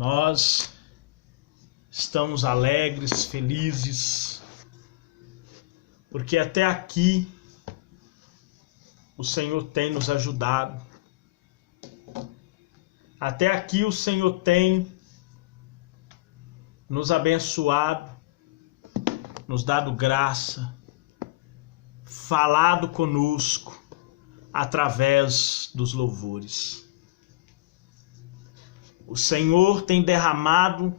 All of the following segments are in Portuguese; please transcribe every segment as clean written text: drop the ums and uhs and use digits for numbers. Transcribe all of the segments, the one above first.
Nós estamos alegres, felizes, porque até aqui o Senhor tem nos ajudado. Até aqui o Senhor tem nos abençoado, nos dado graça, falado conosco através dos louvores. O Senhor tem derramado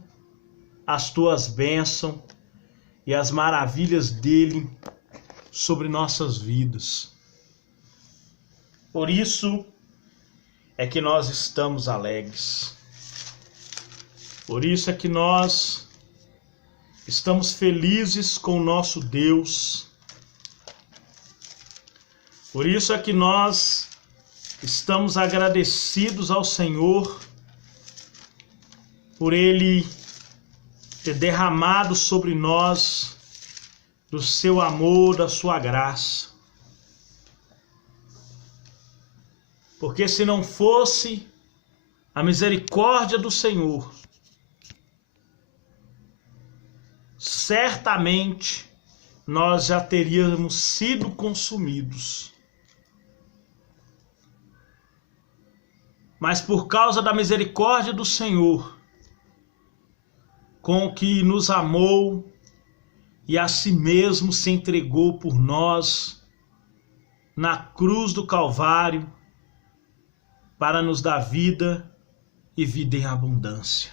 as tuas bênçãos e as maravilhas dele sobre nossas vidas. Por isso é que nós estamos alegres. Por isso é que nós estamos felizes com o nosso Deus. Por isso é que nós estamos agradecidos ao Senhor por Ele ter derramado sobre nós do seu amor, da sua graça. Porque se não fosse a misericórdia do Senhor, certamente nós já teríamos sido consumidos. Mas por causa da misericórdia do Senhor, com que nos amou e a si mesmo se entregou por nós na cruz do Calvário para nos dar vida e vida em abundância.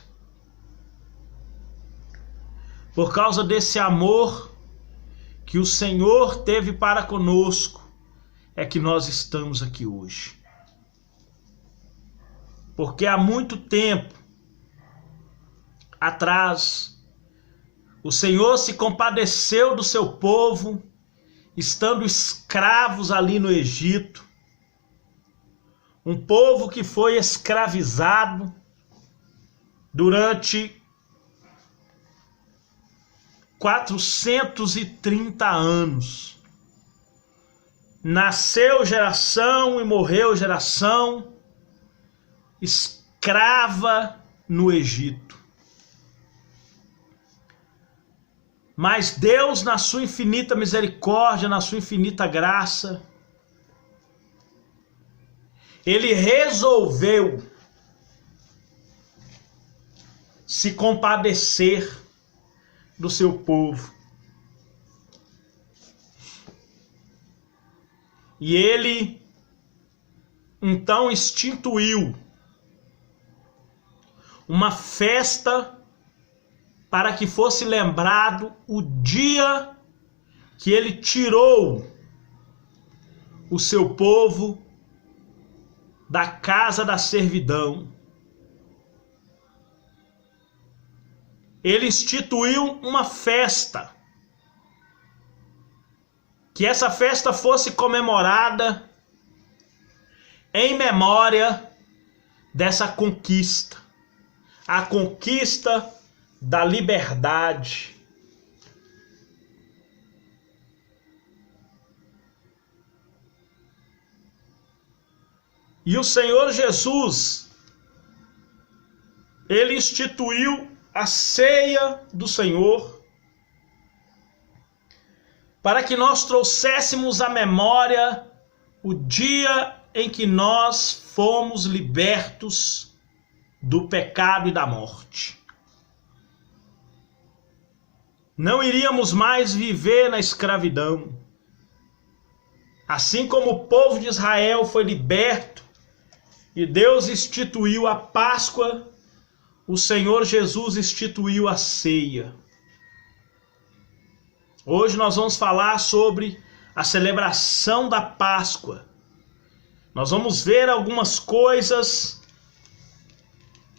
Por causa desse amor que o Senhor teve para conosco, é que nós estamos aqui hoje. Porque há muito tempo atrás, o Senhor se compadeceu do seu povo, estando escravos ali no Egito. Um povo que foi escravizado durante 430 anos. Nasceu geração e morreu geração escrava no Egito. Mas Deus, na sua infinita misericórdia, na sua infinita graça, Ele resolveu se compadecer do seu povo. E Ele então instituiu uma festa para que fosse lembrado o dia que Ele tirou o seu povo da casa da servidão. Ele instituiu uma festa, que essa festa fosse comemorada em memória dessa conquista, a conquista da liberdade. E o Senhor Jesus, Ele instituiu a ceia do Senhor para que nós trouxéssemos à memória o dia em que nós fomos libertos do pecado e da morte. Não iríamos mais viver na escravidão. Assim como o povo de Israel foi liberto e Deus instituiu a Páscoa, o Senhor Jesus instituiu a ceia. Hoje nós vamos falar sobre a celebração da Páscoa. Nós vamos ver algumas coisas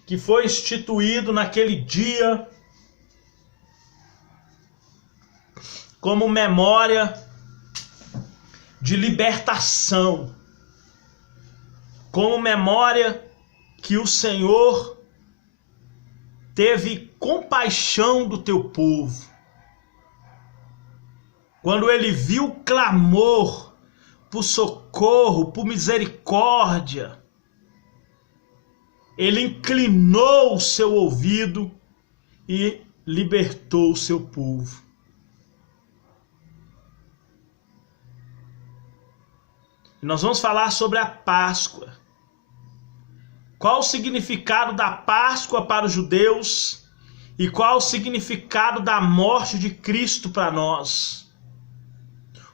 que foi instituído naquele dia como memória de libertação, como memória que o Senhor teve compaixão do teu povo. Quando Ele viu o clamor por socorro, por misericórdia, ele inclinou o seu ouvido e libertou o seu povo. Nós vamos falar sobre a Páscoa. Qual o significado da Páscoa para os judeus e qual o significado da morte de Cristo para nós?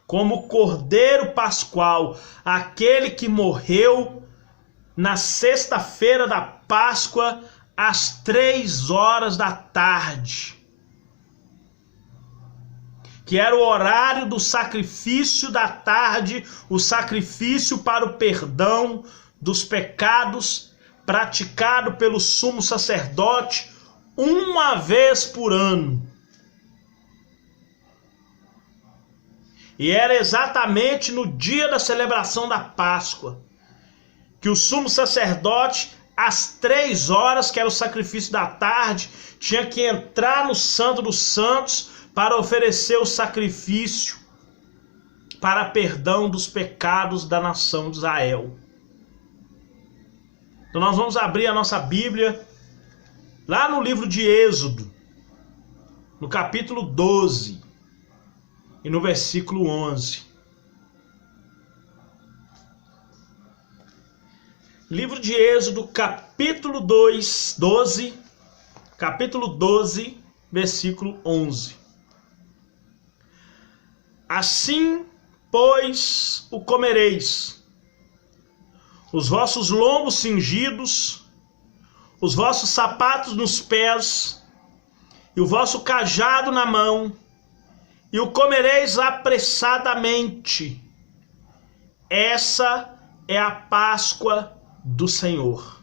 Como Cordeiro Pascual, aquele que morreu na sexta-feira da Páscoa, às 15h, que era o horário do sacrifício da tarde, o sacrifício para o perdão dos pecados, praticado pelo sumo sacerdote uma vez por ano. E era exatamente no dia da celebração da Páscoa que o sumo sacerdote, às 3h, que era o sacrifício da tarde, tinha que entrar no Santo dos Santos para oferecer o sacrifício para perdão dos pecados da nação de Israel. Então nós vamos abrir a nossa Bíblia lá no livro de Êxodo, no capítulo 12 e no versículo 11. Livro de Êxodo, capítulo 12, versículo 11. Assim, pois, o comereis, os vossos lombos cingidos, os vossos sapatos nos pés, e o vosso cajado na mão, e o comereis apressadamente. Essa é a Páscoa do Senhor.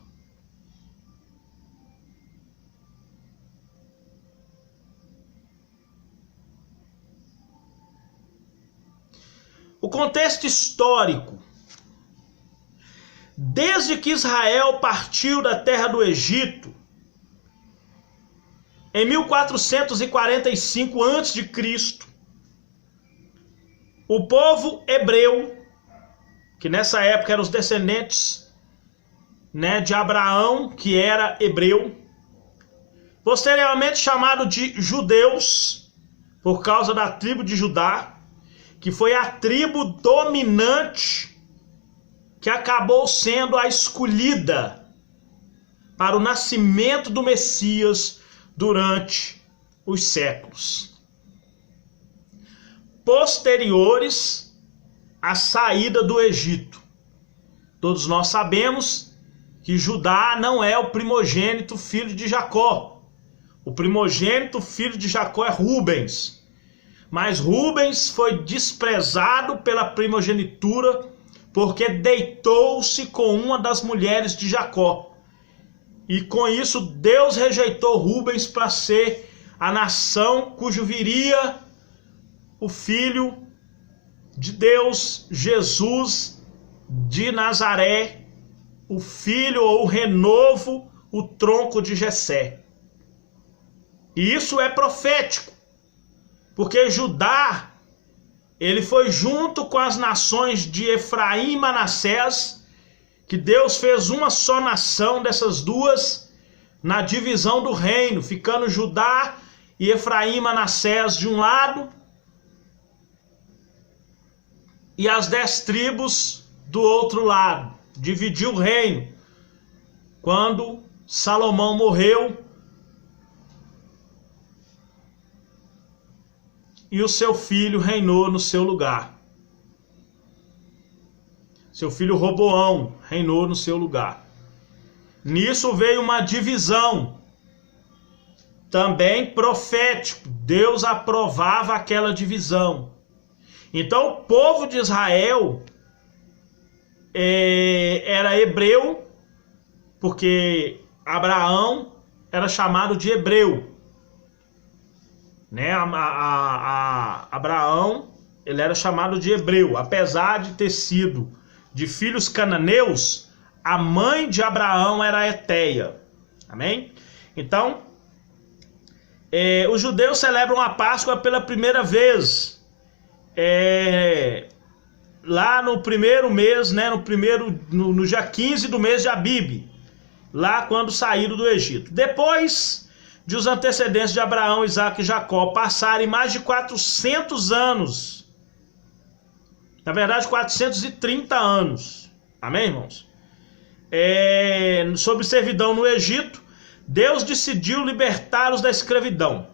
O contexto histórico. Desde que Israel partiu da terra do Egito, em 1445 a.C., o povo hebreu, que nessa época eram os descendentes, de Abraão, que era hebreu, posteriormente chamado de judeus, por causa da tribo de Judá, que foi a tribo dominante que acabou sendo a escolhida para o nascimento do Messias durante os séculos posteriores à saída do Egito. Todos nós sabemos que Judá não é o primogênito filho de Jacó. O primogênito filho de Jacó é Rubens. Mas Rubens foi desprezado pela primogenitura porque deitou-se com uma das mulheres de Jacó. E com isso Deus rejeitou Rubens para ser a nação cujo viria o Filho de Deus, Jesus de Nazaré, o filho ou o renovo, o tronco de Jessé. E isso é profético, porque Judá, ele foi junto com as nações de Efraim e Manassés, que Deus fez uma só nação dessas duas na divisão do reino, ficando Judá e Efraim e Manassés de um lado e as 10 tribos do outro lado. Dividiu o reino. Quando Salomão morreu e o seu filho reinou no seu lugar. Seu filho Roboão reinou no seu lugar. Nisso veio uma divisão, também profético. Deus aprovava aquela divisão. Então o povo de Israel era hebreu, porque Abraão era chamado de hebreu. Abraão, ele era chamado de hebreu, apesar de ter sido de filhos cananeus, a mãe de Abraão era Eteia. Amém? Então, os judeus celebram a Páscoa pela primeira vez, lá no primeiro mês, no dia 15 do mês de Abib, lá quando saíram do Egito. Depois de os antecedentes de Abraão, Isaque e Jacó passarem mais de 400 anos, na verdade 430 anos, amém, irmãos? Sob servidão no Egito, Deus decidiu libertá-los da escravidão.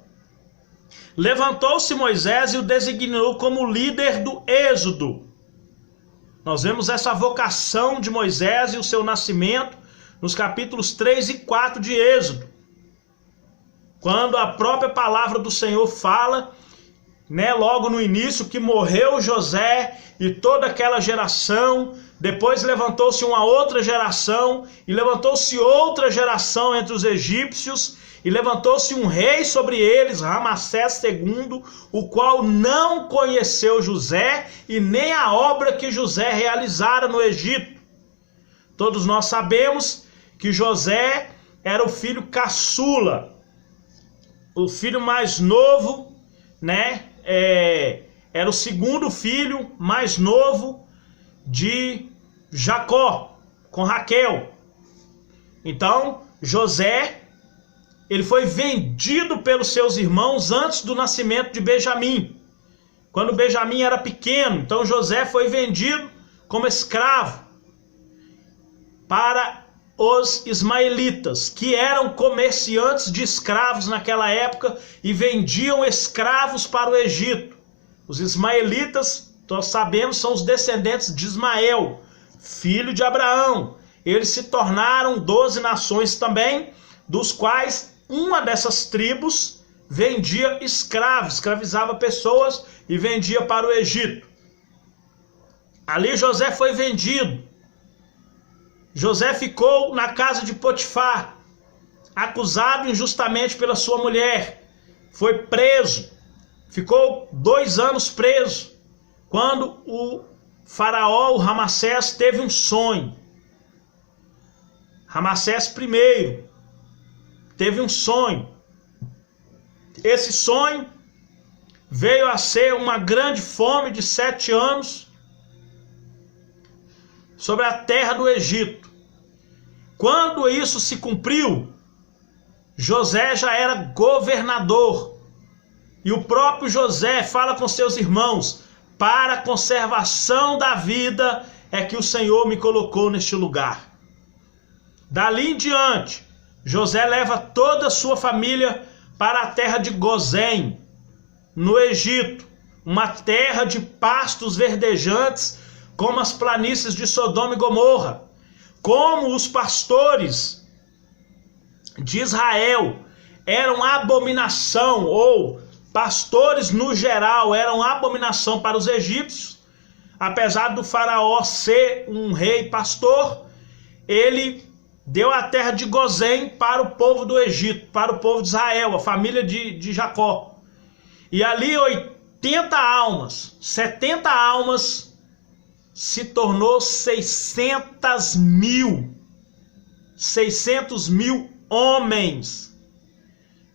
Levantou-se Moisés e o designou como líder do êxodo. Nós vemos essa vocação de Moisés e o seu nascimento nos capítulos 3 e 4 de Êxodo, quando a própria palavra do Senhor fala, logo no início, que morreu José e toda aquela geração. Depois levantou-se uma outra geração, e levantou-se outra geração entre os egípcios, e levantou-se um rei sobre eles, Ramassés II, o qual não conheceu José e nem a obra que José realizara no Egito. Todos nós sabemos que José era o filho caçula, o filho mais novo, era o segundo filho mais novo de Jacó, com Raquel. Então, José, ele foi vendido pelos seus irmãos antes do nascimento de Benjamim. Quando Benjamim era pequeno, então José foi vendido como escravo para os ismaelitas, que eram comerciantes de escravos naquela época e vendiam escravos para o Egito. Os ismaelitas, nós sabemos, são os descendentes de Ismael, filho de Abraão. Eles se tornaram 12 nações também, dos quais uma dessas tribos vendia escravos, escravizava pessoas e vendia para o Egito. Ali José foi vendido. José ficou na casa de Potifar, acusado injustamente pela sua mulher. Foi preso, ficou 2 anos preso, quando o faraó, o Ramassés, teve um sonho. Ramassés I teve um sonho. Esse sonho veio a ser uma grande fome de 7 anos sobre a terra do Egito. Quando isso se cumpriu, José já era governador. E o próprio José fala com seus irmãos: para a conservação da vida é que o Senhor me colocou neste lugar. Dali em diante, José leva toda a sua família para a terra de Gozém, no Egito, uma terra de pastos verdejantes, como as planícies de Sodoma e Gomorra. Como os pastores de Israel eram abominação, ou pastores no geral eram abominação para os egípcios, apesar do faraó ser um rei pastor, ele deu a terra de Gozém para o povo do Egito, para o povo de Israel, a família de Jacó. E ali 80 almas, 70 almas, se tornou 600 mil homens,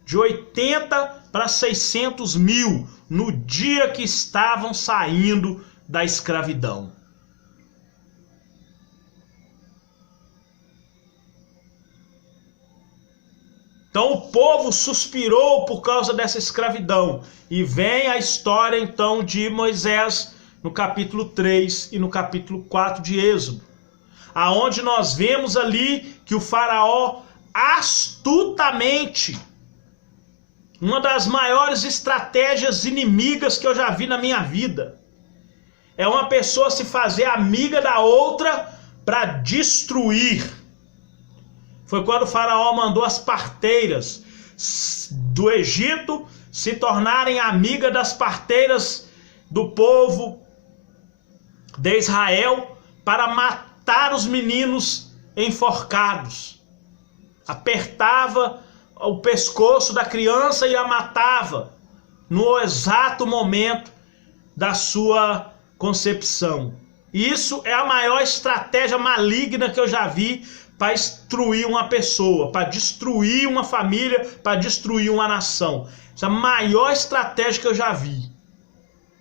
de 80 para 600 mil, no dia que estavam saindo da escravidão. Então o povo suspirou por causa dessa escravidão, e vem a história então de Moisés, no capítulo 3 e no capítulo 4 de Êxodo, aonde nós vemos ali que o faraó astutamente, uma das maiores estratégias inimigas que eu já vi na minha vida, é uma pessoa se fazer amiga da outra para destruir. Foi quando o faraó mandou as parteiras do Egito se tornarem amigas das parteiras do povo de Israel, para matar os meninos enforcados. Apertava o pescoço da criança e a matava no exato momento da sua concepção. Isso é a maior estratégia maligna que eu já vi para destruir uma pessoa, para destruir uma família, para destruir uma nação. Essa é a maior estratégia que eu já vi.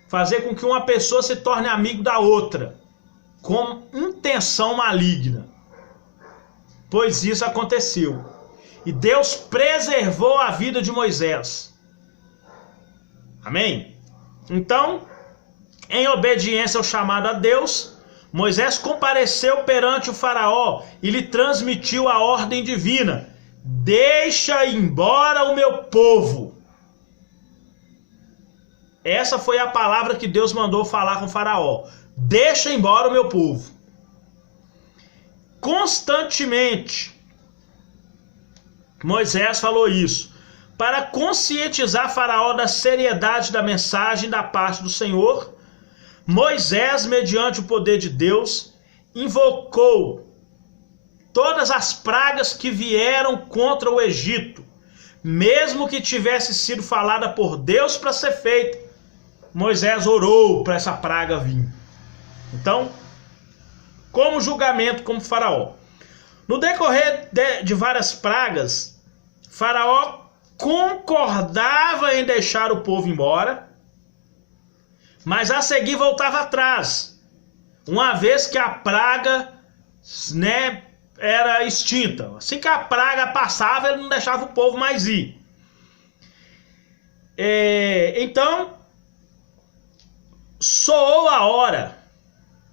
Fazer com que uma pessoa se torne amigo da outra, com intenção maligna. pois isso aconteceu. E Deus preservou a vida de Moisés. Amém? Então, em obediência ao chamado a Deus, Moisés compareceu perante o faraó e lhe transmitiu a ordem divina: deixa embora o meu povo. Essa foi a palavra que Deus mandou falar com o faraó: deixa embora o meu povo. Constantemente Moisés falou isso para conscientizar faraó da seriedade da mensagem da parte do Senhor. Moisés, mediante o poder de Deus, invocou todas as pragas que vieram contra o Egito, mesmo que tivesse sido falada por Deus para ser feita. Moisés orou para essa praga vir. Então, como julgamento como faraó. No decorrer de várias pragas, faraó concordava em deixar o povo embora, mas a seguir voltava atrás, uma vez que a praga, era extinta. Assim que a praga passava, ele não deixava o povo mais ir. Então, soou a hora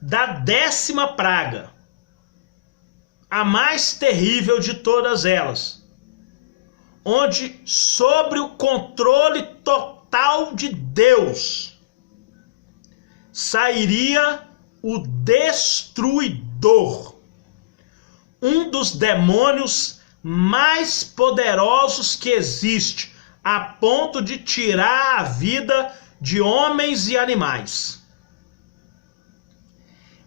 da 10ª praga, a mais terrível de todas elas, onde, sobre o controle total de Deus, sairia o destruidor, um dos demônios mais poderosos que existe, a ponto de tirar a vida de homens e animais.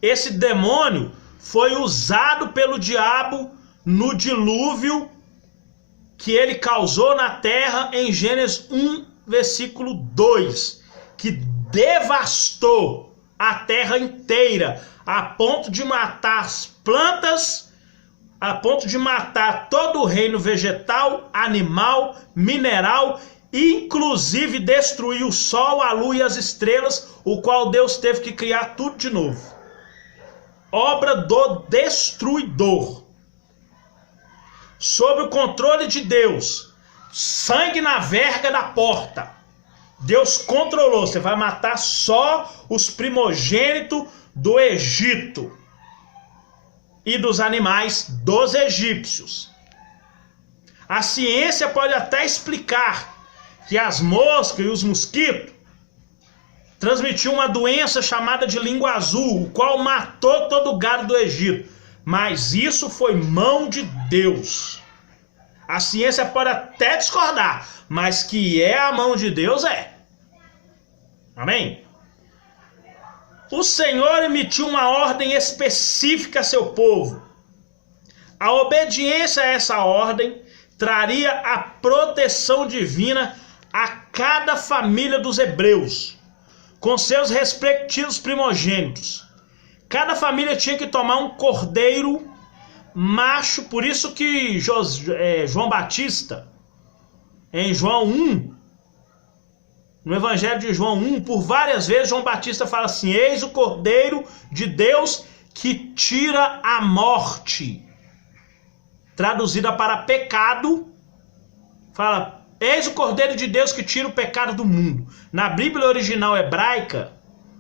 Esse demônio foi usado pelo diabo no dilúvio que ele causou na terra em Gênesis 1, versículo 2, que devastou a terra inteira, a ponto de matar as plantas, a ponto de matar todo o reino vegetal, animal, mineral, inclusive destruir o sol, a lua e as estrelas, o qual Deus teve que criar tudo de novo. Obra do destruidor. Sob o controle de Deus, sangue na verga da porta. Deus controlou, você vai matar só os primogênitos do Egito e dos animais dos egípcios. A ciência pode até explicar que as moscas e os mosquitos transmitiam uma doença chamada de língua azul, o qual matou todo o gado do Egito. Mas isso foi mão de Deus. A ciência pode até discordar, mas que é a mão de Deus, é. Amém? O Senhor emitiu uma ordem específica a seu povo. A obediência a essa ordem traria a proteção divina a cada família dos hebreus, com seus respectivos primogênitos. Cada família tinha que tomar um cordeiro macho, por isso que João Batista, em João 1, no Evangelho de João 1, por várias vezes João Batista fala assim: eis o Cordeiro de Deus que tira a morte. Traduzida para pecado, fala: eis o Cordeiro de Deus que tira o pecado do mundo. Na Bíblia original hebraica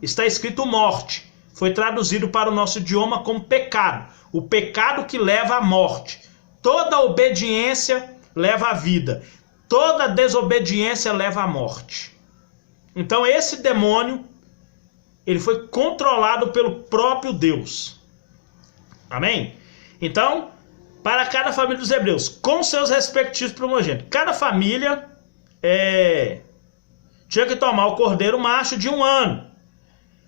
está escrito morte. Foi traduzido para o nosso idioma como pecado. O pecado que leva à morte. Toda obediência leva à vida. Toda desobediência leva à morte. Então esse demônio, ele foi controlado pelo próprio Deus. Amém? Então, para cada família dos hebreus, com seus respectivos primogênitos, cada família tinha que tomar o cordeiro macho de 1 ano,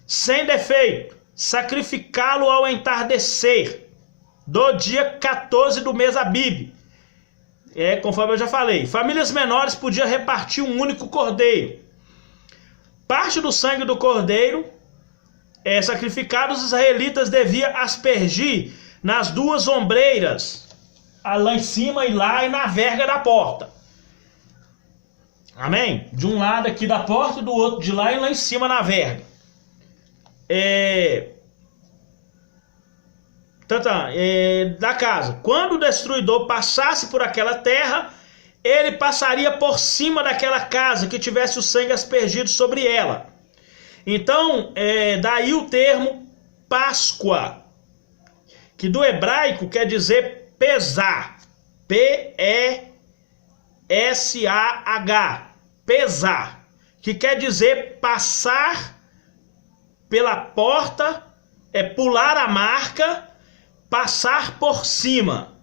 sem defeito, sacrificá-lo ao entardecer do dia 14 do mês Abib. Conforme eu já falei, famílias menores podiam repartir um único cordeiro. Parte do sangue do cordeiro sacrificado, os israelitas deviam aspergir nas 2 ombreiras, lá em cima e lá e na verga da porta. Amém? De um lado aqui da porta e do outro de lá e lá em cima na verga. da casa. Quando o destruidor passasse por aquela terra, ele passaria por cima daquela casa que tivesse o sangue aspergido sobre ela. Então, daí o termo Páscoa, que do hebraico quer dizer pesar. P-E-S-A-H, pesar, que quer dizer passar pela porta, pular a marca, passar por cima.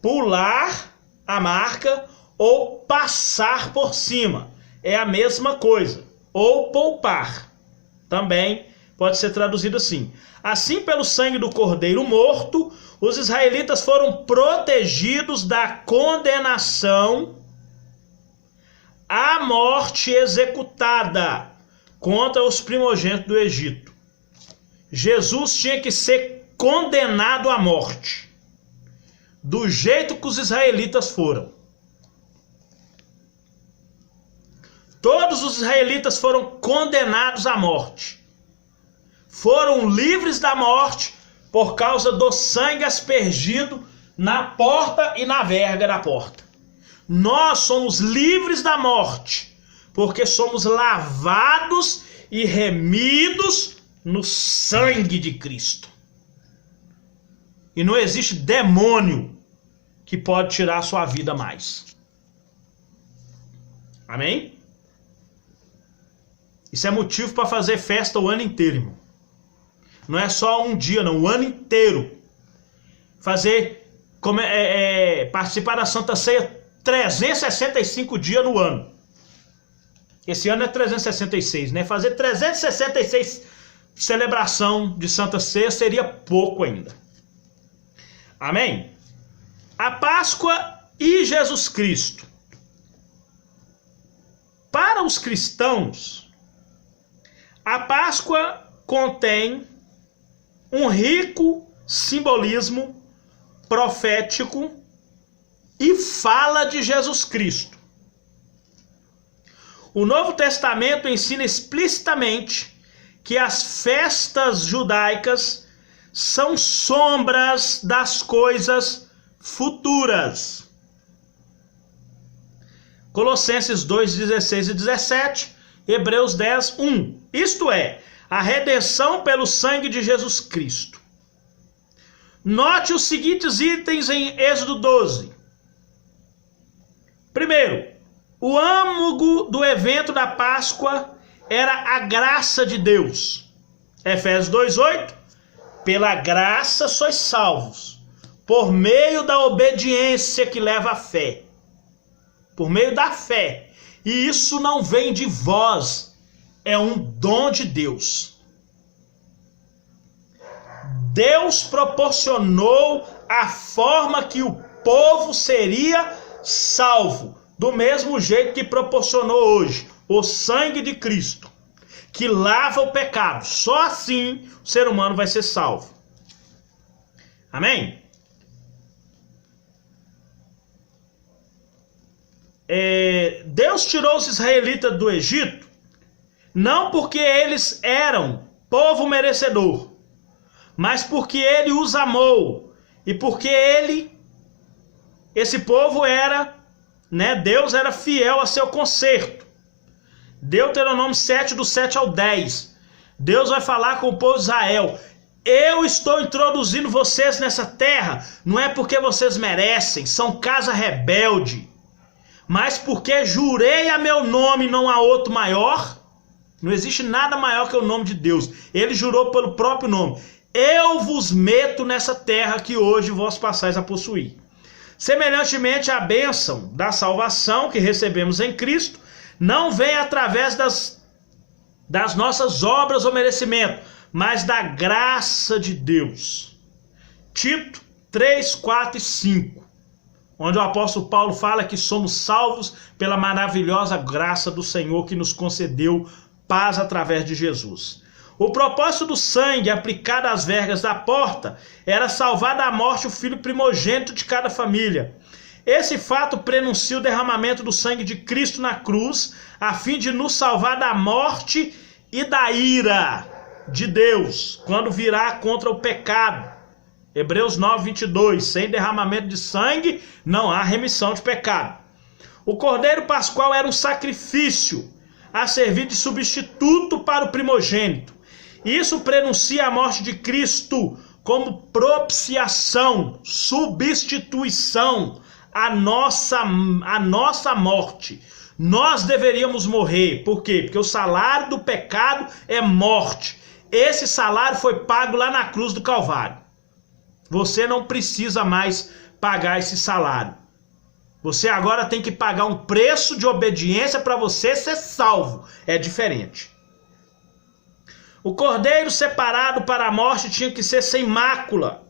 Pular a marca ou passar por cima é a mesma coisa. Ou poupar, também pode ser traduzido assim. Assim, pelo sangue do cordeiro morto, os israelitas foram protegidos da condenação à morte executada contra os primogênitos do Egito. Jesus tinha que ser condenado à morte, do jeito que os israelitas foram. Todos os israelitas foram condenados à morte. Foram livres da morte por causa do sangue aspergido na porta e na verga da porta. Nós somos livres da morte porque somos lavados e remidos no sangue de Cristo. E não existe demônio que pode tirar a sua vida mais. Amém? Isso é motivo para fazer festa o ano inteiro, irmão. Não é só um dia, não, o ano inteiro. Participar da Santa Ceia 365 dias no ano. Esse ano é 366, né? Fazer 366 celebração de Santa Ceia seria pouco ainda. Amém? A Páscoa e Jesus Cristo. Para os cristãos, a Páscoa contém um rico simbolismo profético e fala de Jesus Cristo. O Novo Testamento ensina explicitamente que as festas judaicas são sombras das coisas futuras. Colossenses 2, 16 e 17, Hebreus 10, 1. Isto é, a redenção pelo sangue de Jesus Cristo. Note os seguintes itens em Êxodo 12. Primeiro, o âmago do evento da Páscoa era a graça de Deus. Efésios 2:8. Pela graça sois salvos, por meio da obediência que leva à fé. Por meio da fé. E isso não vem de vós, é um dom de Deus. Deus proporcionou a forma que o povo seria salvo, do mesmo jeito que proporcionou hoje o sangue de Cristo, que lava o pecado. Só assim o ser humano vai ser salvo. Amém? Deus tirou os israelitas do Egito, não porque eles eram povo merecedor, mas porque ele os amou e porque esse povo era, Deus era fiel a seu conserto. Deuteronômio 7, do 7 ao 10. Deus vai falar com o povo de Israel: eu estou introduzindo vocês nessa terra, não é porque vocês merecem, são casa rebelde, mas porque jurei a meu nome, não há outro maior. Não existe nada maior que o nome de Deus. Ele jurou pelo próprio nome: eu vos meto nessa terra que hoje vós passais a possuir. Semelhantemente, a bênção da salvação que recebemos em Cristo não vem através das nossas obras ou merecimento, mas da graça de Deus. Tito 3, 4 e 5, onde o apóstolo Paulo fala que somos salvos pela maravilhosa graça do Senhor que nos concedeu paz através de Jesus. O propósito do sangue aplicado às vergas da porta era salvar da morte o filho primogênito de cada família. Esse fato prenuncia o derramamento do sangue de Cristo na cruz, a fim de nos salvar da morte e da ira. de Deus, quando virá contra o pecado. Hebreus 9, 22. Sem derramamento de sangue não há remissão de pecado. O Cordeiro Pascual era um sacrifício a servir de substituto para o primogênito. Isso prenuncia a morte de Cristo como propiciação, substituição, a nossa morte. Nós deveríamos morrer. Por quê? Porque o salário do pecado é morte. Esse salário foi pago lá na cruz do Calvário. Você não precisa mais pagar esse salário. Você agora tem que pagar um preço de obediência para você ser salvo. É diferente. O cordeiro separado para a morte tinha que ser sem mácula.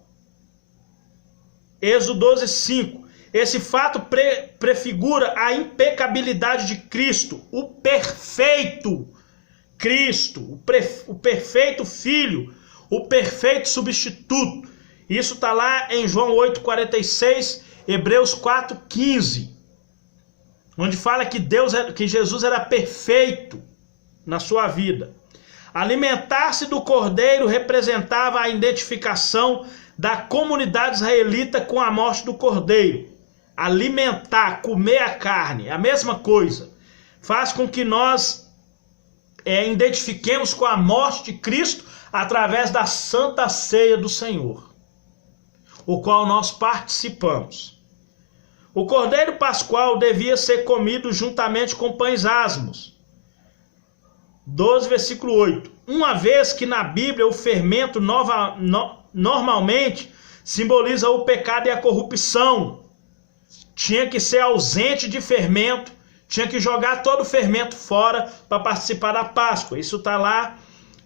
Êxodo 12, 5. Esse fato prefigura a impecabilidade de Cristo, o perfeito Cristo, o perfeito Filho, o perfeito substituto. Isso está lá em João 8,46, Hebreus 4,15, onde fala que Jesus era perfeito na sua vida. Alimentar-se do cordeiro representava a identificação da comunidade israelita com a morte do cordeiro. Alimentar, comer a carne, a mesma coisa. Faz com que nós identifiquemos com a morte de Cristo através da Santa Ceia do Senhor, o qual nós participamos. O Cordeiro Pascual devia ser comido juntamente com pães asmos. 12, versículo 8. Uma vez que na Bíblia o fermento normalmente simboliza o pecado e a corrupção, tinha que ser ausente de fermento, tinha que jogar todo o fermento fora para participar da Páscoa. Isso está lá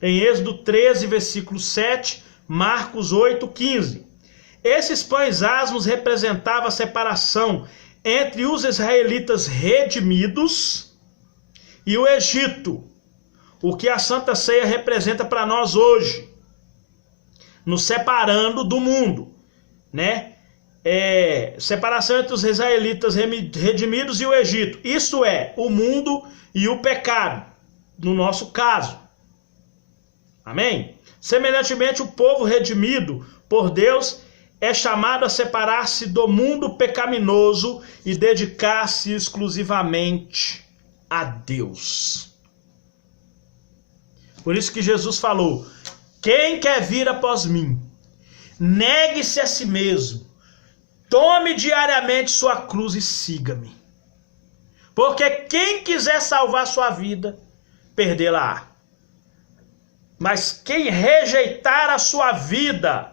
em Êxodo 13, versículo 7, Marcos 8, 15. Esses pães asmos representavam a separação entre os israelitas redimidos e o Egito, o que a Santa Ceia representa para nós hoje, nos separando do mundo, né? Separação entre os israelitas redimidos e o Egito. Isso é, o mundo e o pecado, no nosso caso. Amém? Semelhantemente, o povo redimido por Deus é chamado a separar-se do mundo pecaminoso e dedicar-se exclusivamente a Deus. Por isso que Jesus falou: quem quer vir após mim, negue-se a si mesmo, tome diariamente sua cruz e siga-me. Porque quem quiser salvar sua vida, perdê-la-á. Mas quem rejeitar a sua vida,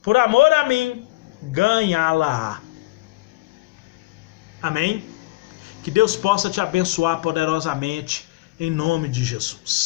por amor a mim, ganhá-la-á. Amém? Que Deus possa te abençoar poderosamente, em nome de Jesus.